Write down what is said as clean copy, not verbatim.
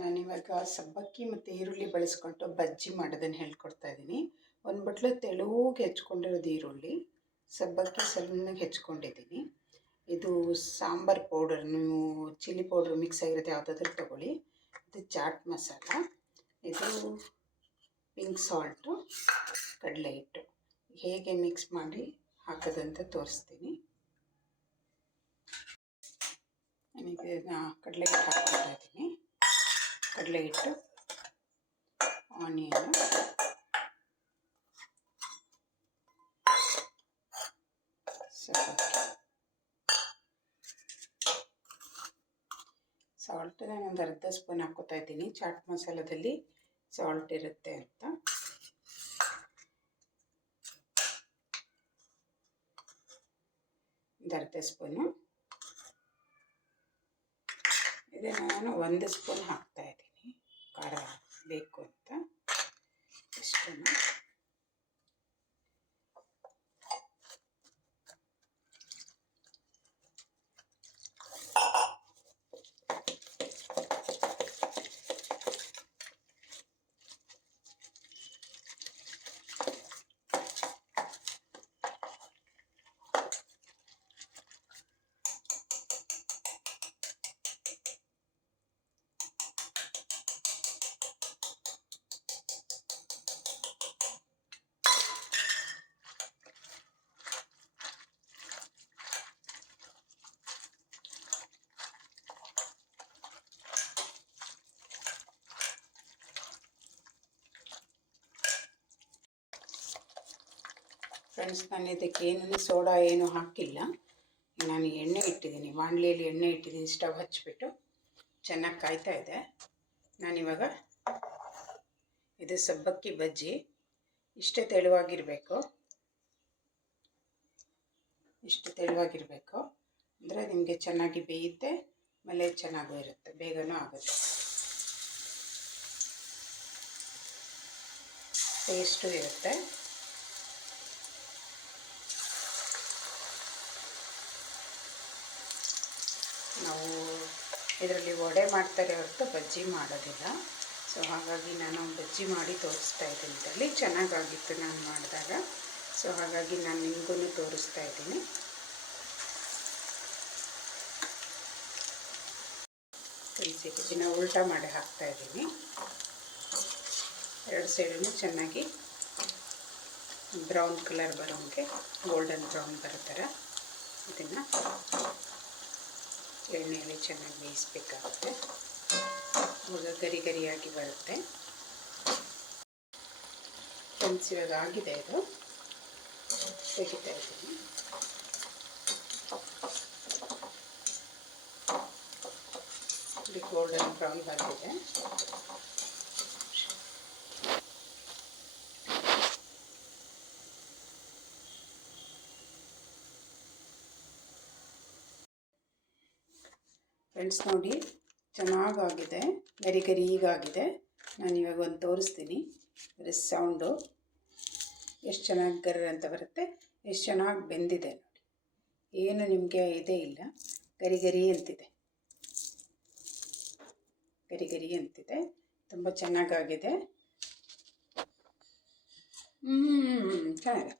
ನಾನಿವಾಗ ಸಬ್ಬಕ್ಕಿ ಮತ್ತು ಈರುಳ್ಳಿ ಬಳಸ್ಕೊಂಡು ಬಜ್ಜಿ ಮಾಡೋದನ್ನು ಹೇಳ್ಕೊಡ್ತಾ ಇದ್ದೀನಿ. ಒಂದು ಬಟ್ಲು ತೆಳುಗೆ ಹೆಚ್ಕೊಂಡಿರೋದು ಈರುಳ್ಳಿ, ಸಬ್ಬಕ್ಕಿ ಸಣ್ಣಗೆ ಹೆಚ್ಕೊಂಡಿದ್ದೀನಿ. ಇದು ಸಾಂಬಾರು ಪೌಡರ್, ನೀವು ಚಿಲ್ಲಿ ಪೌಡ್ರ್ ಮಿಕ್ಸ್ ಆಗಿರುತ್ತೆ ಯಾವುದಾದ್ರೂ ತೊಗೊಳ್ಳಿ. ಇದು ಚಾಟ್ ಮಸಾಲ, ಇದು ಪಿಂಕ್ ಸಾಲ್ಟು, ಕಡಲೆ ಹಿಟ್ಟು. ಹೇಗೆ ಮಿಕ್ಸ್ ಮಾಡಿ ಹಾಕೋದಂತ ತೋರಿಸ್ತೀನಿ. ನನಗೆ ಕಡಲೆ ಹಿಟ್ಟು ಹಾಕ್ಕೊಳ್ತಾ ಇದ್ದೀನಿ. ಕಡಲೆ ಹಿಟ್ಟು, ಆನಿಯನ್, ಸಾಲ್ಟ್ ನಾನೊಂದು ಅರ್ಧ ಸ್ಪೂನ್ ಹಾಕ್ಕೋತಾ ಇದ್ದೀನಿ. ಚಾಟ್ ಮಸಾಲದಲ್ಲಿ ಸಾಲ್ಟ್ ಇರುತ್ತೆ ಅಂತ. ಒಂದು ಅರ್ಧ ಸ್ಪೂನು. ಇದನ್ನು ನಾನು 1 ಸ್ಪೂನ್ ಹಾಕ್ತಾ ಇದ್ದೀನಿ, ಖಾರ ಬೇಕು ಅಂತ. ಇಷ್ಟನ್ನು ಫ್ರೆಂಡ್ಸ್, ನಾನು ಇದಕ್ಕೆ ಏನೂ ಸೋಡಾ ಏನೂ ಹಾಕಿಲ್ಲ. ನಾನು ಎಣ್ಣೆ ಇಟ್ಟಿದ್ದೀನಿ, ಬಾಣಲೆಯಲ್ಲಿ ಎಣ್ಣೆ ಇಟ್ಟಿದ್ದೀನಿ. ಸ್ಟವ್ ಹಚ್ಚಿಬಿಟ್ಟು ಚೆನ್ನಾಗಿ ಕಾಯ್ತಾ ಇದೆ. ನಾನಿವಾಗ ಇದು ಸಬ್ಬಕ್ಕಿ ಬಜ್ಜಿ ಇಷ್ಟೇ ತೆಳುವಾಗಿರಬೇಕು. ಇಷ್ಟು ತೆಳುವಾಗಿರಬೇಕು ಅಂದರೆ ನಿಮಗೆ ಚೆನ್ನಾಗಿ ಬೇಯುತ್ತೆ, ಆಮೇಲೆ ಚೆನ್ನಾಗೂ ಇರುತ್ತೆ, ಬೇಗನೂ ಆಗುತ್ತೆ, ಟೇಸ್ಟು ಇರುತ್ತೆ. ನಾವು ಇದರಲ್ಲಿ ವಡೆ ಮಾಡ್ತಾರೆ ಹೊರತು ಬಜ್ಜಿ ಮಾಡೋದಿಲ್ಲ. ಸೊ ಹಾಗಾಗಿ ನಾನು ಬಜ್ಜಿ ಮಾಡಿ ತೋರಿಸ್ತಾ ಇದ್ದೀನಿ. ಇದರಲ್ಲಿ ಚೆನ್ನಾಗಾಗಿತ್ತು ನಾನು ಮಾಡಿದಾಗ. ಸೊ ಹಾಗಾಗಿ ನಾನು ನಿಮಗೂ ತೋರಿಸ್ತಾ ಇದ್ದೀನಿ. ಇದನ್ನು ಉಲ್ಟಾ ಮಾಡಿ ಹಾಕ್ತಾಯಿದ್ದೀನಿ. 2 ಸೈಡೂ ಚೆನ್ನಾಗಿ ಬ್ರೌನ್ ಕಲರ್ ಬರೋಂಗೆ, ಗೋಲ್ಡನ್ ಬ್ರೌನ್ ಬರೋ ಥರ ಇದನ್ನು ಎಣ್ಣೆಯಲ್ಲಿ ಚೆನ್ನಾಗಿ ಬೇಯಿಸಬೇಕಾಗುತ್ತೆ. ಆವಾಗ ಗರಿ ಗರಿಯಾಗಿ ಬರುತ್ತೆ. ಫ್ರೆಂಡ್ಸ್, ಇವಾಗ ಆಗಿದೆ, ಇದು ತೆಗಿತಾ ಇದ್ದೀನಿ. ಇಲ್ಲಿ ಗೋಲ್ಡನ್ ಬ್ರೌನ್ ಬಂದಿದೆ. ಫ್ರೆಂಡ್ಸ್ ನೋಡಿ, ಚೆನ್ನಾಗಾಗಿದೆ, ಗರಿ ಗರಿಗಾಗಿದೆ. ನಾನಿವಾಗ ಒಂದು ತೋರಿಸ್ತೀನಿ. ಅದರ ಸೌಂಡು ಎಷ್ಟು ಚೆನ್ನಾಗಿ ಗರ್ರ ಅಂತ ಬರುತ್ತೆ, ಎಷ್ಟು ಚೆನ್ನಾಗಿ ಬೆಂದಿದೆ ನೋಡಿ. ಏನು ನಿಮಗೆ ಇದೇ ಇಲ್ಲ, ಗರಿ ಗರಿ ಅಂತಿದೆ, ಗರಿ ಗರಿ ಅಂತಿದೆ. ತುಂಬ ಚೆನ್ನಾಗಾಗಿದೆ. ಚೆನ್ನಾಗಿದೆ.